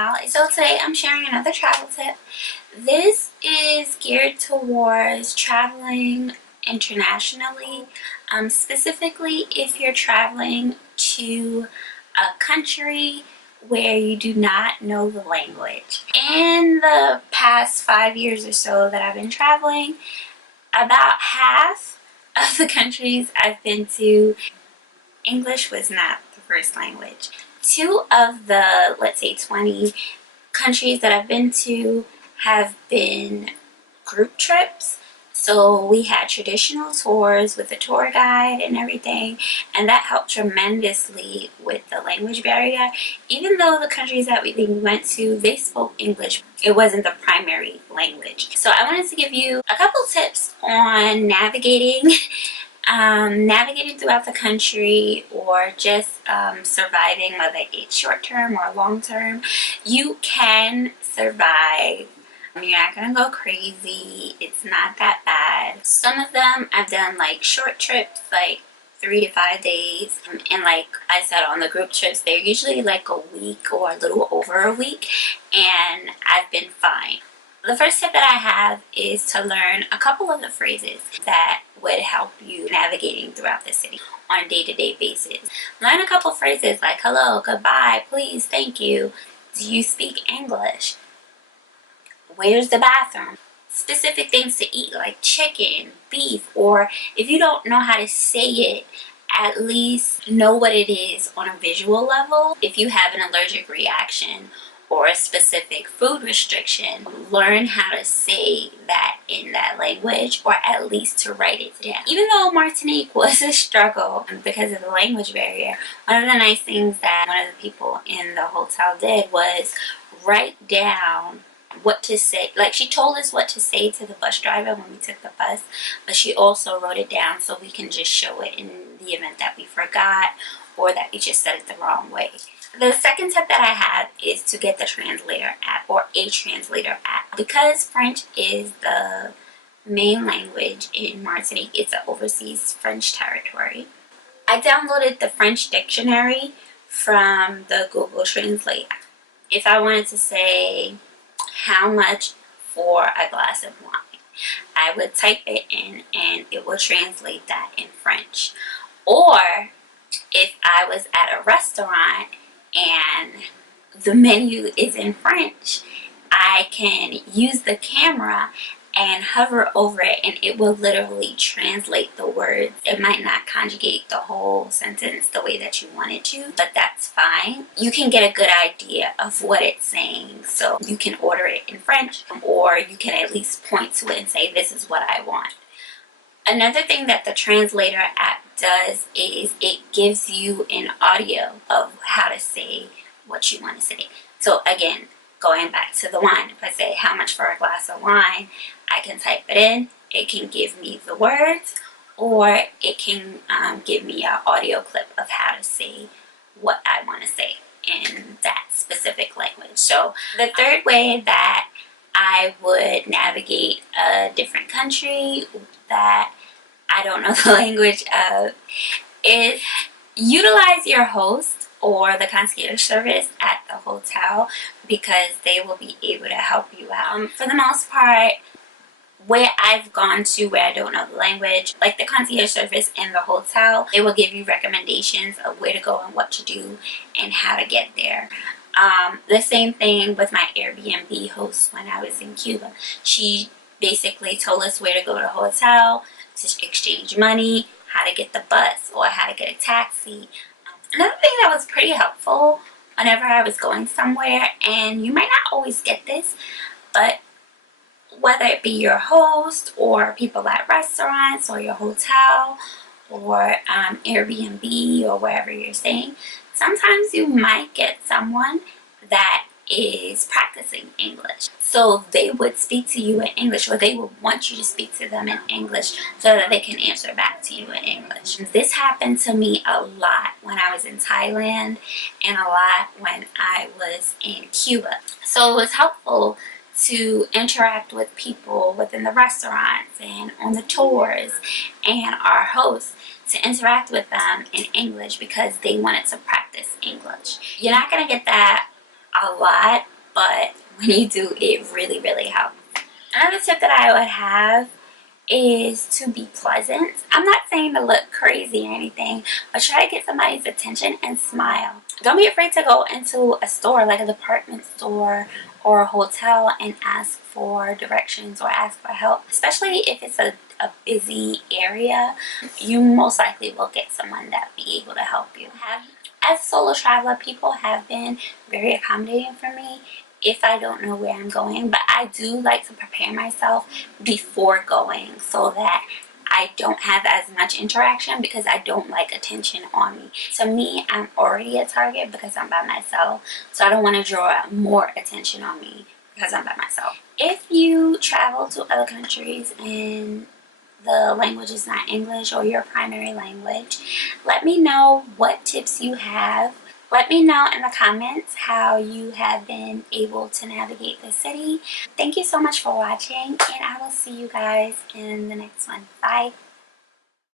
while. So today I'm sharing another travel tip. This is geared towards traveling internationally, specifically if you're traveling to a country where you do not know the language. In the past 5 years or so that I've been traveling, about half of the countries I've been to, English was not the first language. 2 of the, let's say, 20 countries that I've been to have been group trips. So we had traditional tours with a tour guide and everything, and that helped tremendously with the language barrier. Even though the countries that we went to, they spoke English, it wasn't the primary language. So I wanted to give you a couple tips on navigating throughout the country, or just surviving, whether it's short term or long term. You can survive. You're not gonna go crazy. It's not that bad. Some of them I've done like short trips, like 3 to 5 days, and like I said, on the group trips, they're usually like a week or a little over a week, and I've been fine. The first tip that I have is to learn a couple of the phrases that would help you navigating throughout the city on a day-to-day basis. Learn a couple phrases like hello, goodbye, please, thank you. Do you speak English? Where's the bathroom? Specific things to eat like chicken, beef, or if you don't know how to say it, at least know what it is on a visual level. If you have an allergic reaction or a specific food restriction, learn how to say that in that language, or at least to write it down. Even though Martinique was a struggle because of the language barrier, one of the nice things that one of the people in the hotel did was write down what to say. Like, she told us what to say to the bus driver when we took the bus, but she also wrote it down so we can just show it in the event that we forgot or that we just said it the wrong way. The second tip that I have is to get the translator app, or a translator app. Because French is the main language in Martinique, it's an overseas French territory. I downloaded the French dictionary from the Google Translate app. If I wanted to say how much for a glass of wine, I would type it in and it will translate that in French. Or if I was at a restaurant and the menu is in French, I can use the camera and hover over it, and it will literally translate the words. It might not conjugate the whole sentence the way that you want it to, but that's fine. You can get a good idea of what it's saying, so you can order it in French, or you can at least point to it and say, this is what I want. Another thing that the translator app does is it gives you an audio of how to say what you want to say. So again, going back to the wine, if I say how much for a glass of wine, I can type it in, it can give me the words, or it can give me an audio clip of how to say what I want to say in that specific language. So the third way that I would navigate a different country that I don't know the language of is utilize your host or the concierge service at the hotel, because they will be able to help you out. For the most part, where I've gone to where I don't know the language, like the concierge service in the hotel, they will give you recommendations of where to go and what to do and how to get there. The same thing with my Airbnb host when I was in Cuba. She basically told us where to go to the hotel, to exchange money, how to get the bus, or how to get a taxi. Another thing that was pretty helpful whenever I was going somewhere, and you might not always get this, but whether it be your host or people at restaurants or your hotel or Airbnb or wherever you're staying, sometimes you might get someone that is practicing English. So they would speak to you in English, or they would want you to speak to them in English so that they can answer back to you in English. This happened to me a lot when I was in Thailand and a lot when I was in Cuba. So it was helpful to interact with people within the restaurants and on the tours and our hosts, to interact with them in English because they wanted to practice English. You're not going to get that a lot, but when you do, it really, really helps. Another tip that I would have is to be pleasant. I'm not saying to look crazy or anything, but try to get somebody's attention and smile. Don't be afraid to go into a store, like a department store or a hotel, and ask for directions or ask for help. Especially if it's a busy area, you most likely will get someone that will be able to help you. As a solo traveler, people have been very accommodating for me if I don't know where I'm going, but I do like to prepare myself before going so that I don't have as much interaction, because I don't like attention on me. To me, I'm already a target because I'm by myself, so I don't want to draw more attention on me because I'm by myself. If you travel to other countries and the language is not English or your primary language, let me know what tips you have. Let me know in the comments how you have been able to navigate the city. Thank you so much for watching, and I will see you guys in the next one. Bye.